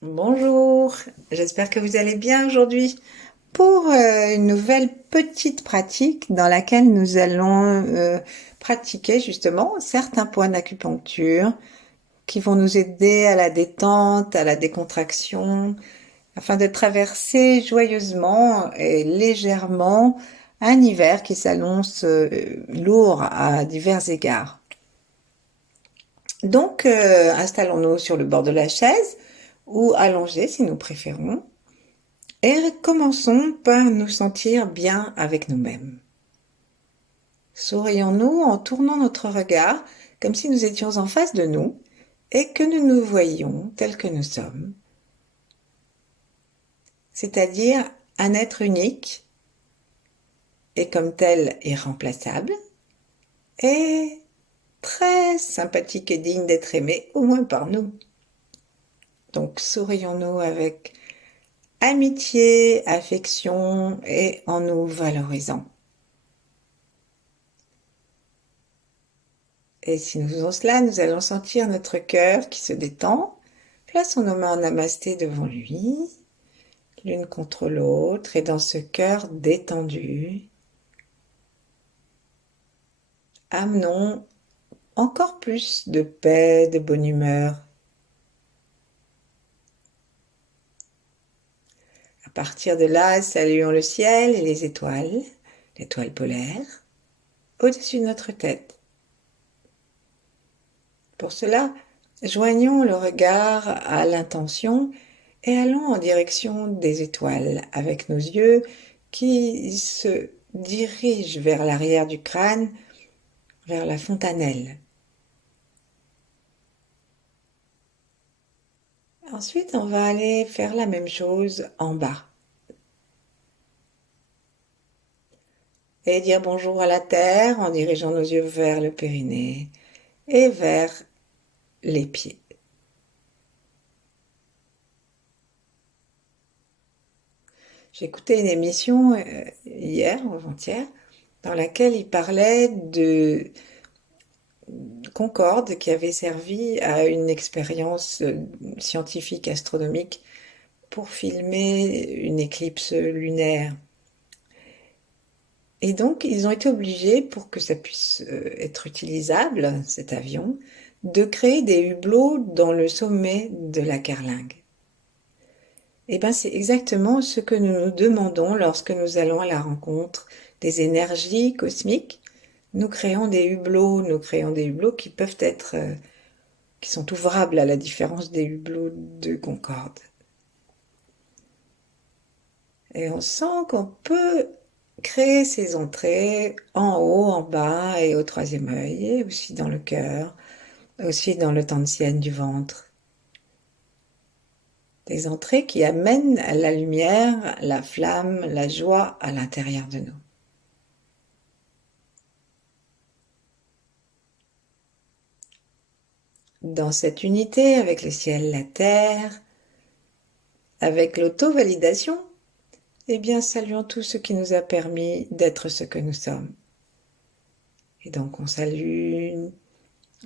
Bonjour, j'espère que vous allez bien aujourd'hui pour une nouvelle petite pratique dans laquelle nous allons pratiquer justement certains points d'acupuncture qui vont nous aider à la détente, à la décontraction, afin de traverser joyeusement et légèrement un hiver qui s'annonce lourd à divers égards. Donc, installons-nous sur le bord de la chaise ou allongés si nous préférons. Et commençons par nous sentir bien avec nous-mêmes. Sourions-nous en tournant notre regard comme si nous étions en face de nous et que nous nous voyions tels que nous sommes, c'est-à-dire un être unique et comme tel irremplaçable et très sympathique et digne d'être aimé, au moins par nous. Donc sourions-nous avec amitié, affection et en nous valorisant. Et si nous faisons cela, nous allons sentir notre cœur qui se détend. Plaçons nos mains en namasté devant lui, l'une contre l'autre, et dans ce cœur détendu, amenons encore plus de paix, de bonne humeur. À partir de là, saluons le ciel et les étoiles, l'étoile polaire, au-dessus de notre tête. Pour cela, joignons le regard à l'intention et allons en direction des étoiles avec nos yeux qui se dirigent vers l'arrière du crâne, vers la fontanelle. Ensuite, on va aller faire la même chose en bas et dire bonjour à la terre en dirigeant nos yeux vers le périnée et vers les pieds. J'ai écouté une émission hier ou avant-hier dans laquelle il parlait de Concorde qui avait servi à une expérience scientifique astronomique pour filmer une éclipse lunaire. Et donc, ils ont été obligés, pour que ça puisse être utilisable, cet avion, de créer des hublots dans le sommet de la carlingue. Et bien, c'est exactement ce que nous nous demandons lorsque nous allons à la rencontre des énergies cosmiques. Nous créons des hublots qui peuvent être, qui sont ouvrables à la différence des hublots de Concorde. Et on sent qu'on peut créer ces entrées en haut, en bas et au troisième œil, et aussi dans le cœur, aussi dans le tantienne du ventre. Des entrées qui amènent la lumière, la flamme, la joie à l'intérieur de nous. Dans cette unité avec le ciel, la terre, avec l'auto-validation, eh bien, saluons tout ce qui nous a permis d'être ce que nous sommes. Et donc, on salue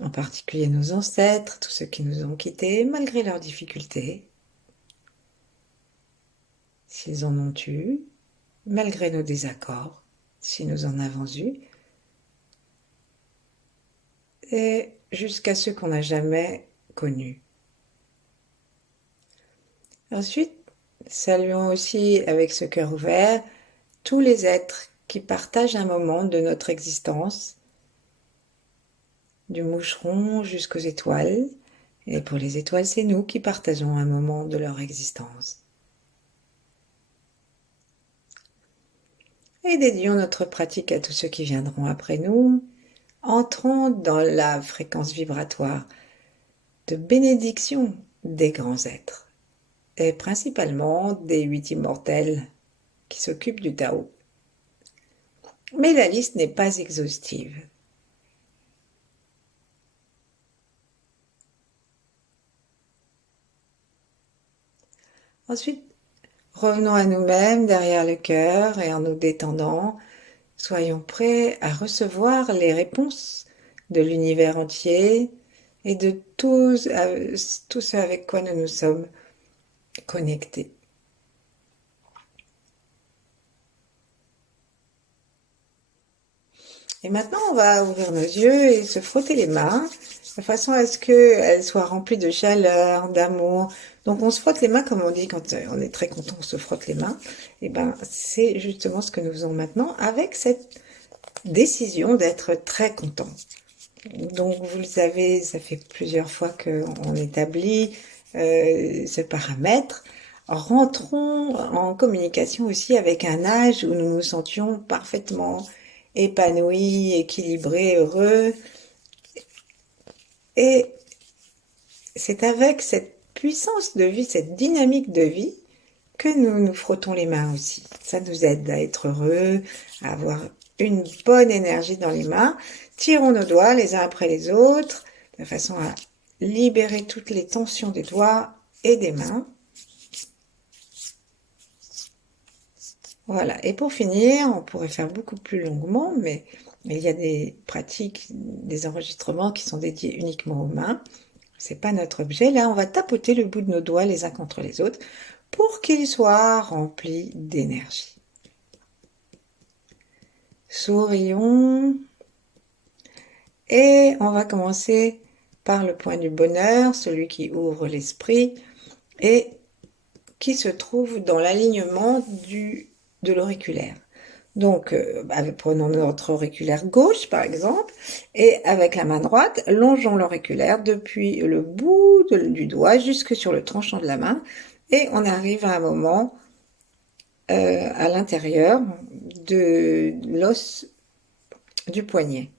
en particulier nos ancêtres, tous ceux qui nous ont quittés malgré leurs difficultés, s'ils en ont eu, malgré nos désaccords, si nous en avons eu, et jusqu'à ceux qu'on n'a jamais connus. Ensuite, saluons aussi avec ce cœur ouvert tous les êtres qui partagent un moment de notre existence, du moucheron jusqu'aux étoiles, et pour les étoiles, c'est nous qui partageons un moment de leur existence. Et dédions notre pratique à tous ceux qui viendront après nous. Entrons dans la fréquence vibratoire de bénédiction des grands êtres, et principalement des 8 immortels qui s'occupent du Tao. Mais la liste n'est pas exhaustive. Ensuite, revenons à nous-mêmes derrière le cœur et en nous détendant, soyons prêts à recevoir les réponses de l'univers entier et de tout ce avec quoi nous nous sommes connecté. Et maintenant, on va ouvrir nos yeux et se frotter les mains, de façon à ce qu'elles soient remplies de chaleur, d'amour. Donc on se frotte les mains, comme on dit quand on est très content, on se frotte les mains. Et ben c'est justement ce que nous faisons maintenant avec cette décision d'être très content. Donc vous le savez, ça fait plusieurs fois qu'on établit ce paramètre. Rentrons en communication aussi avec un âge où nous nous sentions parfaitement épanouis, équilibrés, heureux. Et c'est avec cette puissance de vie, cette dynamique de vie, que nous nous frottons les mains aussi. Ça nous aide à être heureux, à avoir une bonne énergie dans les mains. Tirons nos doigts les uns après les autres, de façon à libérer toutes les tensions des doigts et des mains. Voilà, et pour finir, on pourrait faire beaucoup plus longuement, mais il y a des pratiques, des enregistrements qui sont dédiés uniquement aux mains. C'est pas notre objet. Là, on va tapoter le bout de nos doigts les uns contre les autres pour qu'ils soient remplis d'énergie. Sourions. Et on va commencer par le point du bonheur, celui qui ouvre l'esprit et qui se trouve dans l'alignement de l'auriculaire. Donc, prenons notre auriculaire gauche, par exemple, et avec la main droite, longeons l'auriculaire depuis le bout du doigt jusque sur le tranchant de la main, et on arrive à un moment à l'intérieur de l'os du poignet.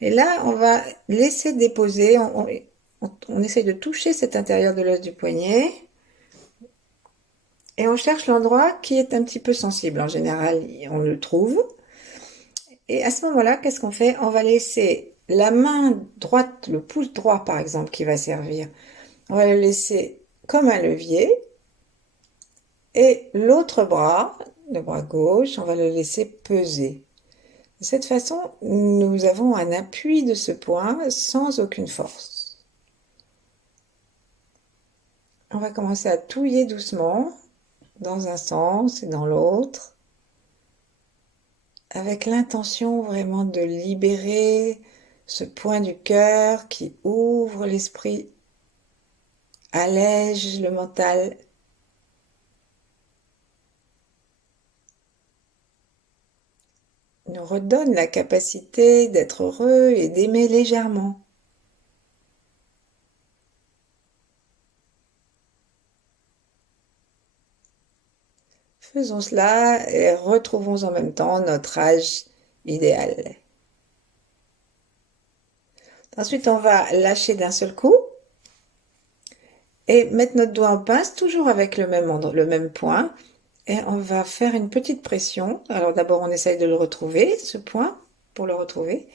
Et là, on va laisser déposer, on essaie de toucher cet intérieur de l'os du poignet, et on cherche l'endroit qui est un petit peu sensible. En général, on le trouve. Et à ce moment-là, qu'est-ce qu'on fait? On va laisser la main droite, le pouce droit par exemple, qui va servir. On va le laisser comme un levier. Et l'autre bras, le bras gauche, on va le laisser peser. De cette façon, nous avons un appui de ce point sans aucune force. On va commencer à touiller doucement dans un sens et dans l'autre, avec l'intention vraiment de libérer ce point du cœur qui ouvre l'esprit, allège le mental, nous redonne la capacité d'être heureux et d'aimer légèrement. Faisons cela et retrouvons en même temps notre âge idéal. Ensuite, on va lâcher d'un seul coup et mettre notre doigt en pince, toujours avec le même point. Et on va faire une petite pression. Alors d'abord, on essaye de le retrouver, ce point, pour le retrouver.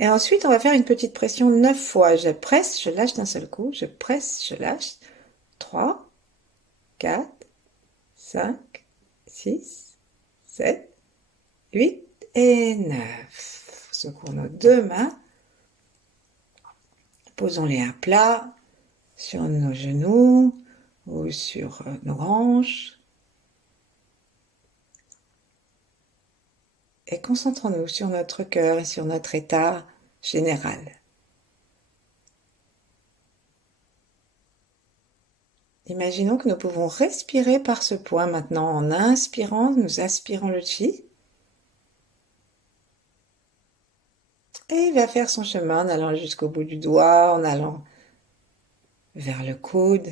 Et ensuite, on va faire une petite pression 9 fois. Je presse, je lâche d'un seul coup. Je presse, je lâche. 3, 4, 5, 6, 7, 8 et 9. Secouons nos deux mains. Posons-les à plat sur nos genoux ou sur nos hanches. Et concentrons-nous sur notre cœur et sur notre état général. Imaginons que nous pouvons respirer par ce point maintenant en inspirant, nous aspirons le chi. Et il va faire son chemin en allant jusqu'au bout du doigt, en allant vers le coude.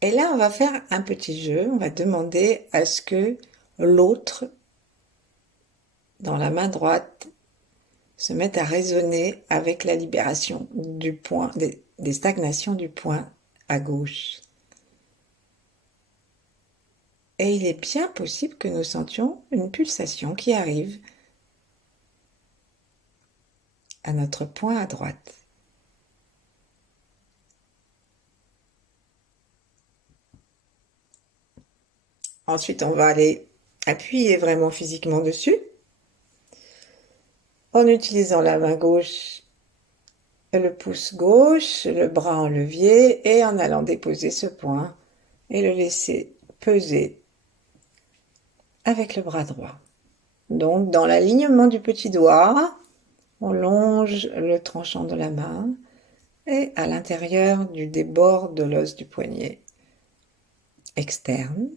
Et là, on va faire un petit jeu. On va demander à ce que l'autre, dans la main droite, se mette à résonner avec la libération du point, des stagnations du point à gauche. Et il est bien possible que nous sentions une pulsation qui arrive à notre point à droite. Ensuite, on va aller appuyer vraiment physiquement dessus en utilisant la main gauche le pouce gauche, le bras en levier et en allant déposer ce point et le laisser peser avec le bras droit. Donc dans l'alignement du petit doigt, on longe le tranchant de la main et à l'intérieur du débord de l'os du poignet externe,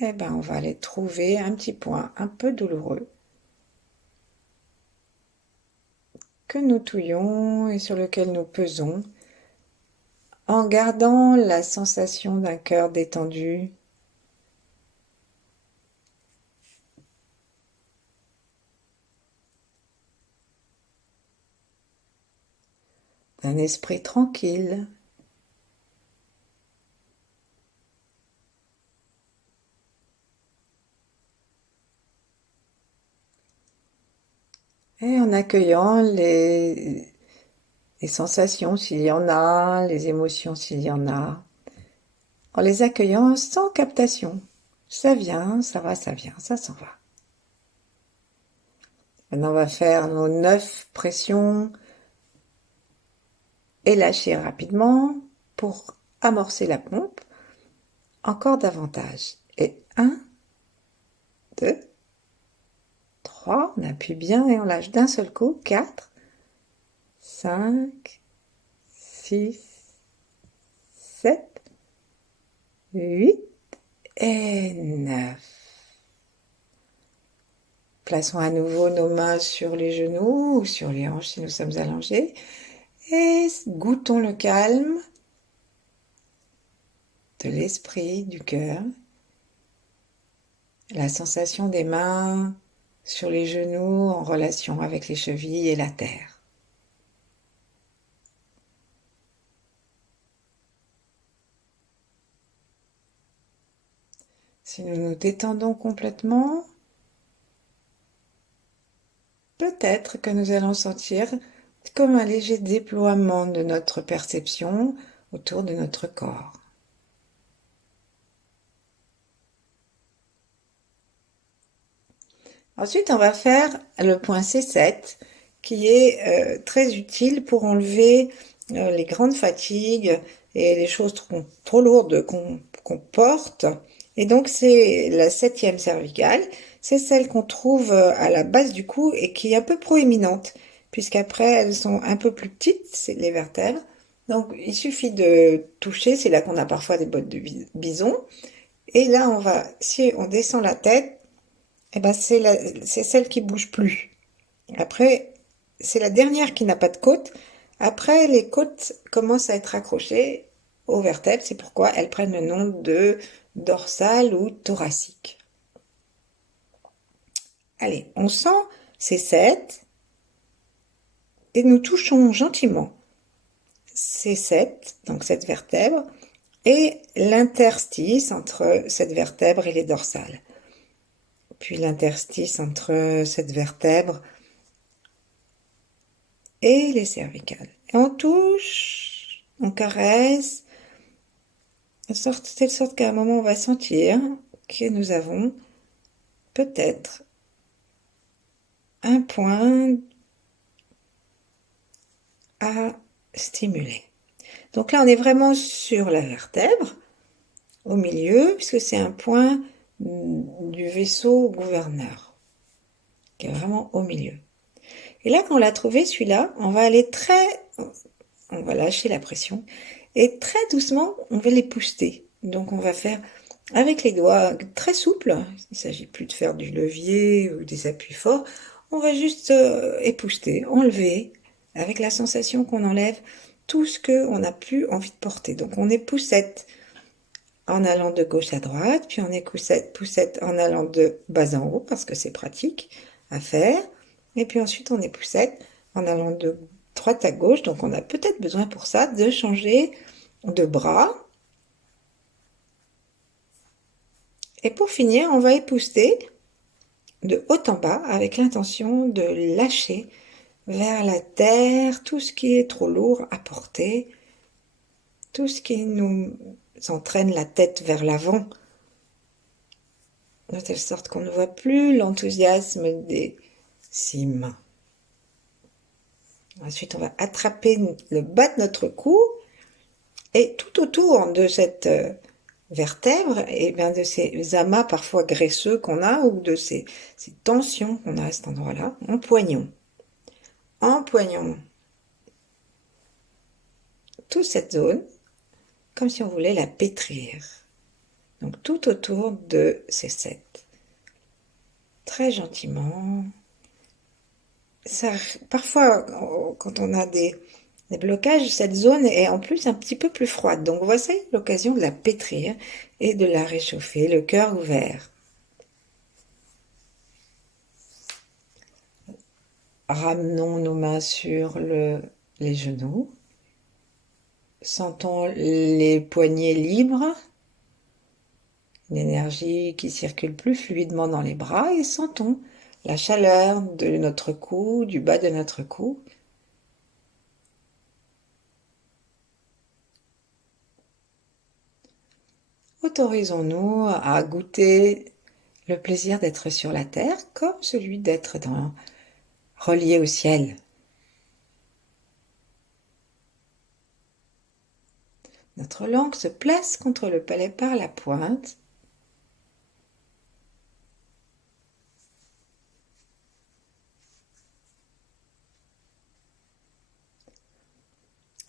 eh ben on va aller trouver un petit point un peu douloureux que nous touillons et sur lequel nous pesons en gardant la sensation d'un cœur détendu, d'un esprit tranquille. Et en accueillant les sensations s'il y en a, les émotions s'il y en a, en les accueillant sans captation. Ça vient, ça va, ça vient, ça s'en va. Maintenant, on va faire nos 9 pressions et lâcher rapidement pour amorcer la pompe encore davantage. Et 1, 2, 3, on appuie bien et on lâche d'un seul coup. 4, 5, 6, 7, 8 et 9. Plaçons à nouveau nos mains sur les genoux ou sur les hanches si nous sommes allongés et goûtons le calme de l'esprit, du cœur, la sensation des mains sur les genoux en relation avec les chevilles et la terre. Si nous nous détendons complètement, peut-être que nous allons sentir comme un léger déploiement de notre perception autour de notre corps. Ensuite, on va faire le point C7 qui est très utile pour enlever les grandes fatigues et les choses trop lourdes qu'on porte. Et donc, c'est la 7e cervicale. C'est celle qu'on trouve à la base du cou et qui est un peu proéminente, puisqu'après, elles sont un peu plus petites, c'est les vertèbres. Donc, il suffit de toucher, c'est là qu'on a parfois des bottes de bison. Et là, si on descend la tête, eh ben c'est celle qui bouge plus. Après, c'est la dernière qui n'a pas de côte. Après, les côtes commencent à être accrochées aux vertèbres. C'est pourquoi elles prennent le nom de dorsale ou thoracique. Allez, on sent ces 7 et nous touchons gentiment ces 7, donc cette vertèbre, et l'interstice entre cette vertèbre et les dorsales. Puis l'interstice entre cette vertèbre et les cervicales. Et on touche, on caresse, de telle sorte qu'à un moment on va sentir que nous avons peut-être un point à stimuler. Donc là on est vraiment sur la vertèbre, au milieu, puisque c'est un point du vaisseau gouverneur, qui est vraiment au milieu. Et là, quand on l'a trouvé, celui-là, on va lâcher la pression et très doucement, on va l'épousseter. Donc, on va faire avec les doigts très souples. Il ne s'agit plus de faire du levier ou des appuis forts. On va juste épousseter, enlever, avec la sensation qu'on enlève tout ce qu'on n'a plus envie de porter. Donc, on époussette en allant de gauche à droite, puis on époussette en allant de bas en haut, parce que c'est pratique à faire. Et puis ensuite, on époussette en allant de droite à gauche. Donc, on a peut-être besoin pour ça de changer de bras. Et pour finir, on va épousseter de haut en bas avec l'intention de lâcher vers la terre tout ce qui est trop lourd à porter, tout ce qui nous entraîne la tête vers l'avant, de telle sorte qu'on ne voit plus l'enthousiasme des cimes. Ensuite, on va attraper le bas de notre cou et tout autour de cette vertèbre, et bien de ces amas parfois graisseux qu'on a ou de ces tensions qu'on a à cet endroit-là, empoignons toute cette zone comme si on voulait la pétrir. Donc tout autour de ces 7. Très gentiment. Ça, parfois, quand on a des blocages, cette zone est en plus un petit peu plus froide. Donc voici l'occasion de la pétrir et de la réchauffer, le cœur ouvert. Ramenons nos mains sur les genoux. Sentons les poignets libres, une énergie qui circule plus fluidement dans les bras, et sentons la chaleur de notre cou, du bas de notre cou. Autorisons-nous à goûter le plaisir d'être sur la terre comme celui d'être relié au ciel. Notre langue se place contre le palais par la pointe.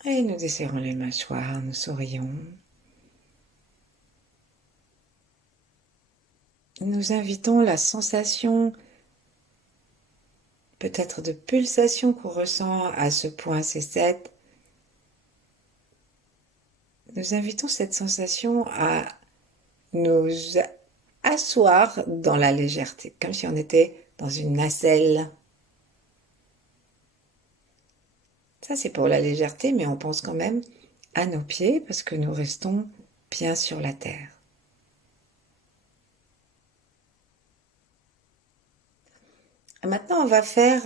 Et nous desserrons les mâchoires, nous sourions. Nous invitons la sensation peut-être de pulsation qu'on ressent à ce point C7. Nous invitons cette sensation à nous asseoir dans la légèreté, comme si on était dans une nacelle. Ça, c'est pour la légèreté, mais on pense quand même à nos pieds parce que nous restons bien sur la terre. Maintenant, on va faire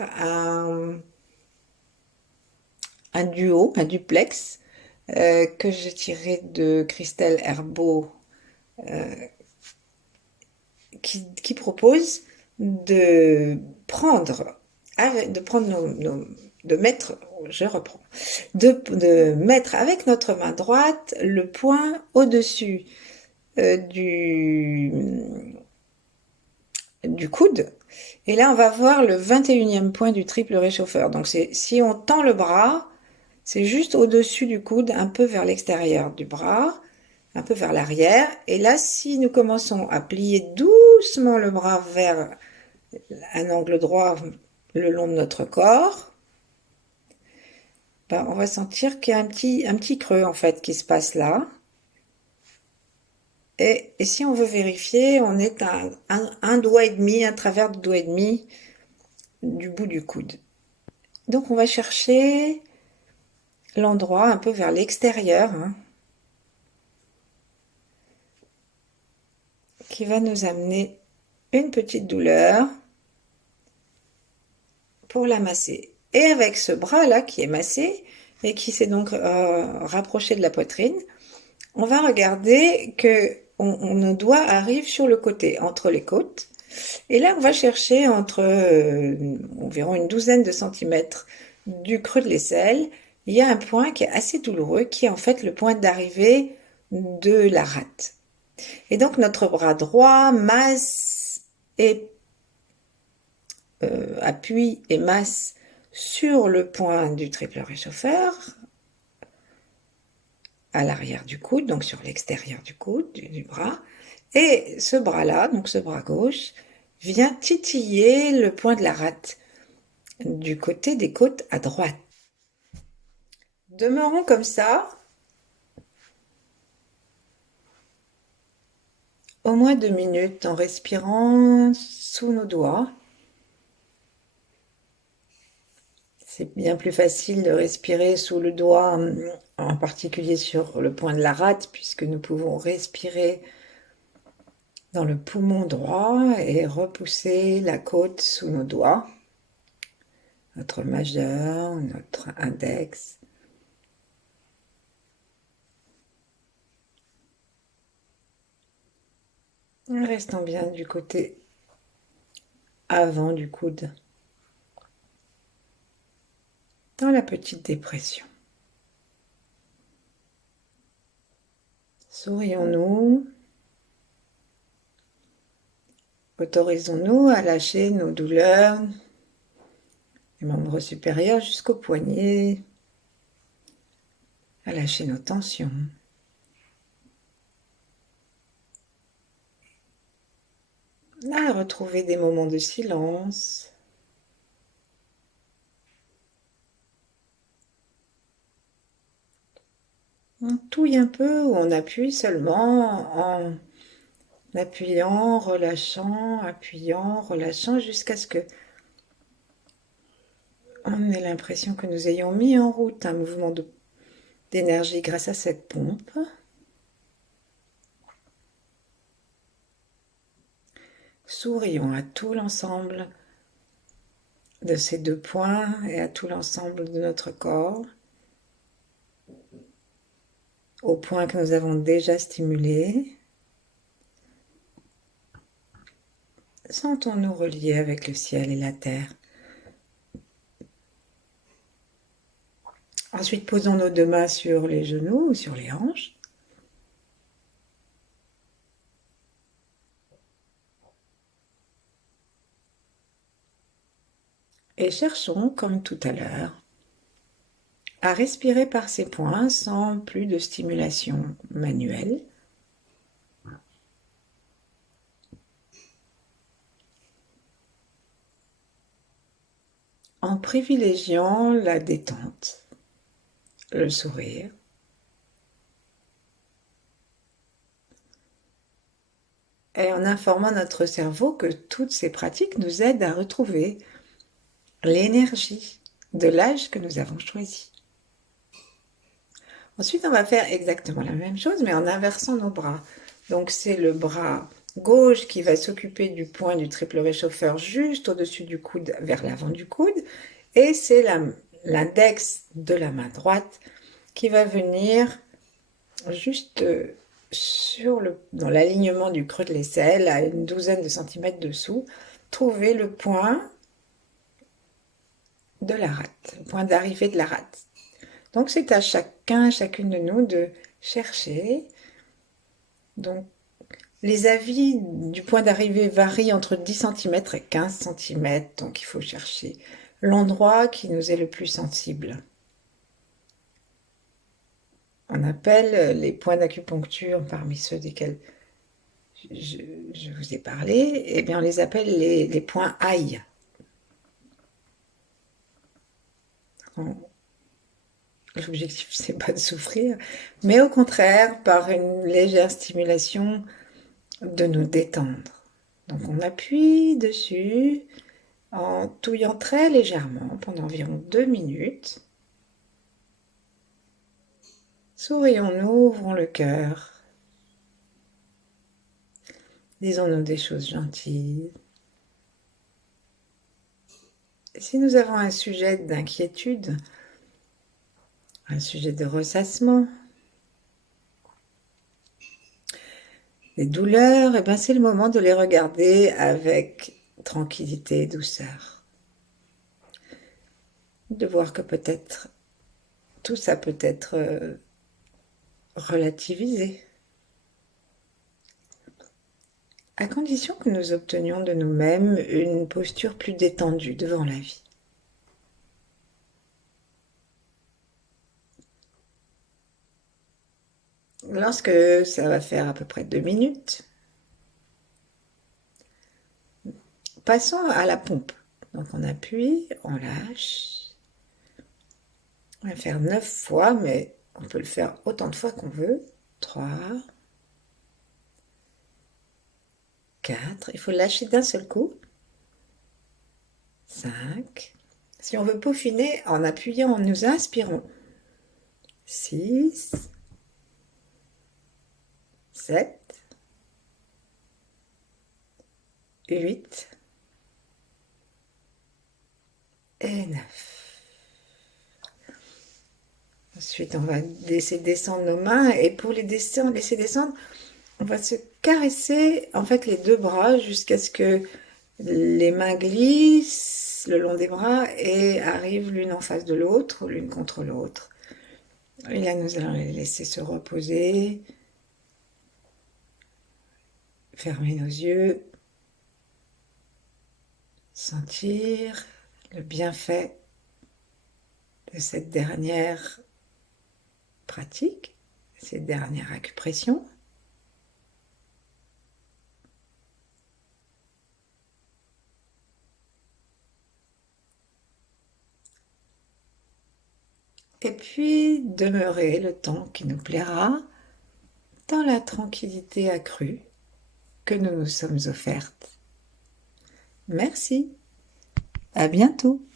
un duo, un duplex que j'ai tiré de Christelle Herbeau qui propose de mettre, je reprends, de mettre avec notre main droite le poing au-dessus du coude. Et là, on va voir le 21e point du triple réchauffeur. Donc, si on tend le bras, c'est juste au-dessus du coude, un peu vers l'extérieur du bras, un peu vers l'arrière. Et là, si nous commençons à plier doucement le bras vers un angle droit le long de notre corps, ben, on va sentir qu'il y a un petit creux en fait qui se passe là. Et si on veut vérifier, on est à un doigt et demi, un travers de doigt et demi du bout du coude. Donc on va chercher l'endroit un peu vers l'extérieur, qui va nous amener une petite douleur pour la masser. Et avec ce bras-là qui est massé et qui s'est donc rapproché de la poitrine, on va regarder que nos doigts arrivent sur le côté, entre les côtes. Et là, on va chercher entre environ une douzaine de centimètres du creux de l'aisselle. Il y a un point qui est assez douloureux, qui est en fait le point d'arrivée de la rate. Et donc, notre bras droit masse et appuie et masse sur le point du triple réchauffeur, à l'arrière du coude, donc sur l'extérieur du coude, du bras. Et ce bras-là, donc ce bras gauche, vient titiller le point de la rate du côté des côtes à droite. Demeurons comme ça au moins 2 minutes en respirant sous nos doigts. C'est bien plus facile de respirer sous le doigt, en particulier sur le point de la rate, puisque nous pouvons respirer dans le poumon droit et repousser la côte sous nos doigts, notre majeur, notre index. Restons bien du côté avant du coude. dans la petite dépression. Sourions-nous. Autorisons-nous à lâcher nos douleurs, les membres supérieurs jusqu'aux poignets, à lâcher nos tensions. À retrouver des moments de silence. On touille un peu ou on appuie seulement en appuyant, relâchant jusqu'à ce que on ait l'impression que nous ayons mis en route un mouvement d'énergie grâce à cette pompe. Sourions à tout l'ensemble de ces deux points et à tout l'ensemble de notre corps, aux points que nous avons déjà stimulés. Sentons-nous reliés avec le ciel et la terre. Ensuite, posons nos deux mains sur les genoux ou sur les hanches. Et cherchons, comme tout à l'heure, à respirer par ces points sans plus de stimulation manuelle. En privilégiant la détente, le sourire. Et en informant notre cerveau que toutes ces pratiques nous aident à retrouver l'énergie de l'âge que nous avons choisi. Ensuite, on va faire exactement la même chose, mais en inversant nos bras. Donc, c'est le bras gauche qui va s'occuper du point du triple réchauffeur juste au-dessus du coude, vers l'avant du coude. Et c'est l'index de la main droite qui va venir juste dans l'alignement du creux de l'aisselle, à une douzaine de centimètres dessous, trouver le point de la rate, le point d'arrivée de la rate. Donc c'est à chacune de nous de chercher. Donc les avis du point d'arrivée varient entre 10 cm et 15 cm, donc il faut chercher l'endroit qui nous est le plus sensible. On appelle les points d'acupuncture, parmi ceux desquels je vous ai parlé, eh bien on les appelle les points aïe. L'objectif, c'est pas de souffrir, mais au contraire, par une légère stimulation, de nous détendre. Donc on appuie dessus en touillant très légèrement pendant environ 2 minutes. Sourions-nous, ouvrons le cœur. Disons-nous des choses gentilles. Et si nous avons un sujet d'inquiétude, un sujet de ressassement, des douleurs, eh bien c'est le moment de les regarder avec tranquillité et douceur. De voir que peut-être tout ça peut être relativisé, à condition que nous obtenions de nous-mêmes une posture plus détendue devant la vie. Lorsque ça va faire à peu près 2 minutes, passons à la pompe. Donc on appuie, on lâche. On va faire 9 fois, mais on peut le faire autant de fois qu'on veut. 3, 4, il faut lâcher d'un seul coup. 5. Si on veut peaufiner, en appuyant, nous inspirons. 6, 7, 8 et 9. Ensuite, on va laisser descendre nos mains et pour laisser descendre, on va se caresser en fait les deux bras jusqu'à ce que Les mains glissent le long des bras et arrivent l'une en face de l'autre, l'une contre l'autre. Et là, nous allons les laisser se reposer, fermer nos yeux, sentir le bienfait de cette dernière pratique, cette dernière acupression. Et puis demeurer le temps qui nous plaira dans la tranquillité accrue que nous nous sommes offertes. Merci, à bientôt.